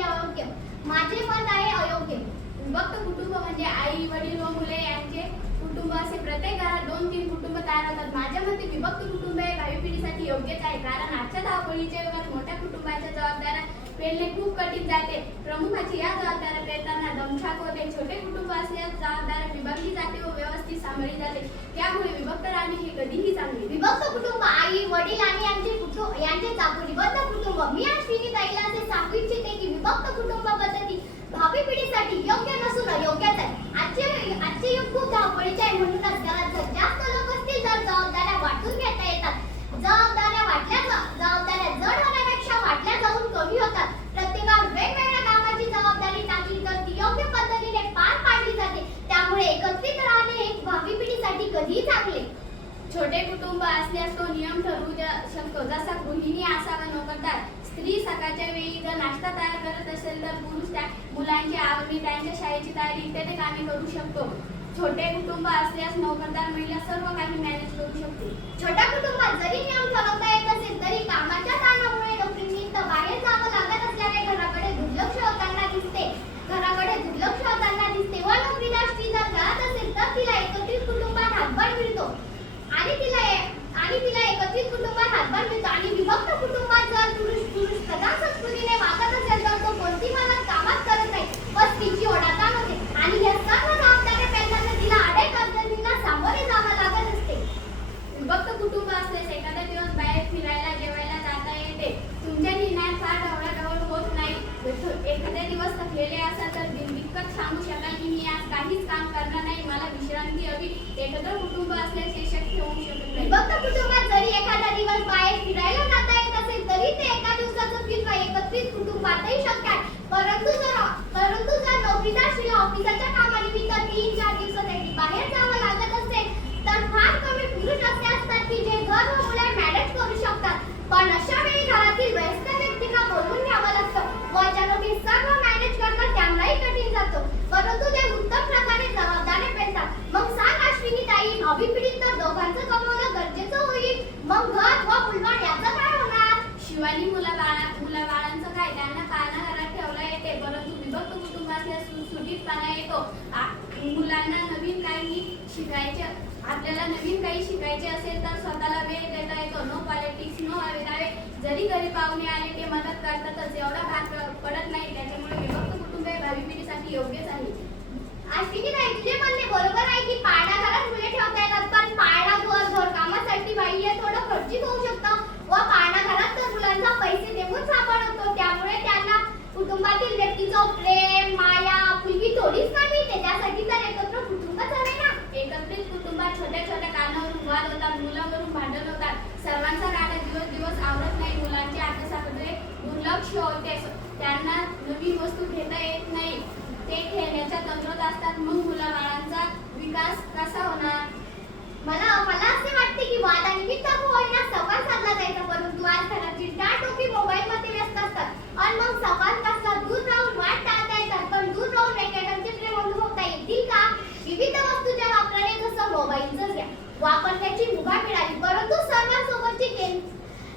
की अयोग्य? माझे मत आहे अयोग्य. विभक्त कुटुंब म्हणजे आई वडील व मुले यांचे कुटुंब असे प्रत्येक घरात 2-3 कुटुंब तयार होतात. माझ्या मते विभक्त कुटुंब हे भावी पिढीसाठी योग्यच आहे, कारण आजच्या धावपळीच्या युगात मोठ्या कुटुंबाच्या जबाबदाऱ्या पेलणे खूप कठीण जाते. प्रमुखाची या जबाबदाऱ्या पेलताना दमछाक होते. छोटे कुटुंब असल्यास जबाबदाऱ्या विभागली जाते व व्यवस्थित सांभाळली जाते. त्यामुळे विभक्त राहणे हे कधीही चांगले. विभक्त कुटुंब आई वडील आणि यांचे चाकोरीबद्ध कुटुंब. मी अश्विनी ताईला असे सांगू इच्छिते की विभक्त कुटुंब पद्धती भावी पिढीसाठी योग्य नसून अयोग्यच आहे. आजचे युग खूप धावपळीचे आहे, म्हणूनच घरात जर जास्त लोक असतील तर जबाबदाऱ्या वाटून घेता येतात. जबाबदाऱ्या जड होण्यापेक्षा वाटल्या जाऊन कमी होतात. प्रत्येकावर वेगवेगळ्या कामाची जबाबदारी टाकली तर ती योग्य पद्धतीने पार पाडली जाते. त्यामुळे एकत्रित राहणे हे भावी पिढीसाठी कधीही चांगले. छोटे कुटुंब असल्यास तो नियम ठरवू शकतो, जसा गृहिणी असावा नोकरदार. स्त्री सकाळच्या वेळी जर नाश्ता तयार करत असेल तर पुरुष त्या मुलांची आवडी, त्यांच्या शाळेची तयारी इत्यादी कामे करू शकतो. छोटे कुटुंब असल्यास नोकरदार महिला सर्व काही मॅनेज करू शकते. छोट्या कुटुंबात जरी नियम ठरवता येत असेल तरी कामाच्या ताणामुळे नोकरीनिमित्त बाहेर जावं लागत असल्याने घराकडे दुर्लक्ष होताना दिसते व नोकरीदार स्त्री जर घरात असेल तर तिला एकत्रित कुटुंबात हातभार मिळतो आणि विभक्त कुटुंबात जर पुरुष प्रधान संस्कृतीने वागत असेल तर तो कोणती मदत कामात करत नाही व स्त्रीची ओढाताण होते आणि या सर्व जबाबदाऱ्या पेलताना तिला अनेक अडचणींना सामोरे जावं लागत असते. विभक्त कुटुंब असल्यास एखादा दिवस बाहेर फिरायला जेवायला जाता येते. तुमच्या निर्णयात फार ढवळाढवळ होत नाही. एखाद्या दिवस थकलेले असाल तर बिनदिक्कत सांगू शकाल की मी आज काहीच काम करणार नाही, मला विश्रांती हवी. एकत्र कुटुंब असल्यास हे शक्य होऊ शकत नाही. विभक्त कुटुंबात जरी एखादा दिवस बाहेर फिरायला जाता येत असेल तरी ते एका दिवसाचं फिरणं एकत्रित कुटुंबातही शक्य आहे. परंतु जर नोकरीदार स्त्रीला ऑफिसच्या कामानिमित्त 3-4 दिवसासाठी बाहेर जावं लागत असेल तर फार कमी पुरुष असे असतात की जे घर व मुले मॅनेज करू शकतात. पण अशा वेळी घरातील वयस्क व्यक्तीला बोलवून घ्यावं लागतं व अचानक सर्व मॅनेज करणं त्यांनाही कठीण जातं. परंतु ते उत्तम प्रकारे जबाबदाऱ्या पेलतात. मग सांग अश्विनी ताई, भावी पिढीत तर दोघांचं कमवणं गरजेचं होईल. मग घर व मुलबाळ याचं काय होणार? शिवानी मुलाबाळांचं काय, त्यांना पाळणा घरात ठेवला येते. परंतु विभक्त कुटुंब असल्यास सुटसुटीतपणा येतो. मुलांना आपल्याला नवीन काही शिकायचे असेल तर स्वतःला वेळ देता येतो. नो पॉलिटिक्स, नो दावे. जरी घरी पाहुणे आले ते मदत करतातच, एवढा भाग पडत नाही. त्याच्यामुळे विभक्त कुटुंब हे भावी पिढीसाठी योग्यच आहे. अश्विनी ताई, तुझे म्हणणे बरोबर आहे की पाळणा घरात मुले ठेवता येतात, पण पाळणा घर कामासाठी बाई हे थोडं खर्चिक होऊ शकतं व पाळणा घरात तर मुलांना पैसे देऊन सांभाळतो. त्यामुळे त्यांना कुटुंबातील व्यक्तीचं प्रेम, माया, फुलकी थोडीच नाही मिळते. त्यासाठी तर एकत्र कुटुंबच हवे ना. एकत्रित कुटुंबात छोट्या छोट्या कारणावरून वाद होतात, मुलांवरून भांडण होतात. सर्वांचा राडा दिवस आवरत नाही. मुलांच्या अभ्यासाकडे दुर्लक्ष होते, त्यांना नवीन वस्तू घेता येत नाही, ते खेळण्याच्या तंत्रात असतात. मग मुलाबाळांचा विकास कसा होणार? मला असे वाटते की वादानिमित्त होईना संवाद साधला जायचा, परंतु आज घराची टाळटोपी मोबाईलमध्ये व्यस्त असतात आणि मग संवाद कसला दूर राहून वाद टाळता येतात, पण दूर राहून एकमेकांचे प्रेम अनुभवता येतील का? विविध वस्तूच्या वापराने जसं मोबाईलचं घ्या, वापरण्याची मुभा मिळाली, परंतु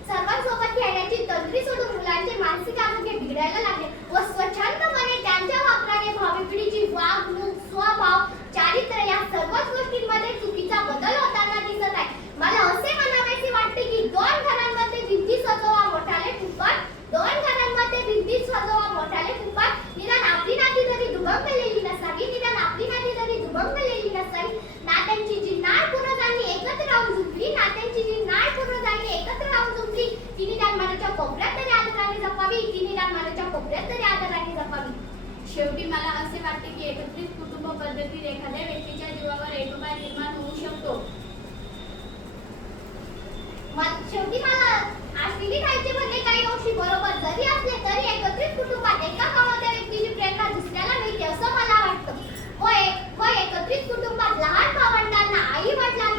सर्वांसोबत खेळण्याची तंत्री सोडून मुलांचे मानसिक आरोग्य बिघडायला लागले व स्वच्छंदपणे त्यांच्या वापराने भावी पिढीची वागणूक, स्वभाव, चारित्र्य या सर्वच गोष्टींमध्ये चुकीचा बदल होताना दिसत आहे. मला असे म्हणावेसे वाटते की दोन घरांमध्ये भिंती सजवा मोठाले फुकट, निदान आपली नाती जरी दुभंगलेली नसावी, नात्यांची जी नाळ पूर्ण झाली एकत्र राहून झुकली, ती निदान मनाच्या कोपऱ्यात तरी आदराने जपावी. शेवटी मला असे वाटते की एकत्रित कुटुंब पद्धतीत एखाद्या व्यक्तीच्या जीवावर एकोपा निर्माण होऊ शकतो. शेवटी मला अश्विनी ताईचे म्हणणे काही अंशी बरोबर जरी असले तरी एकत्रित कुटुंबात एका कमवत्या व्यक्तीची प्रेरणा दुसऱ्याला मिळते असं मला वाटतं व एकत्रित कुटुंबात लहान भावंडांना आई वडिलांना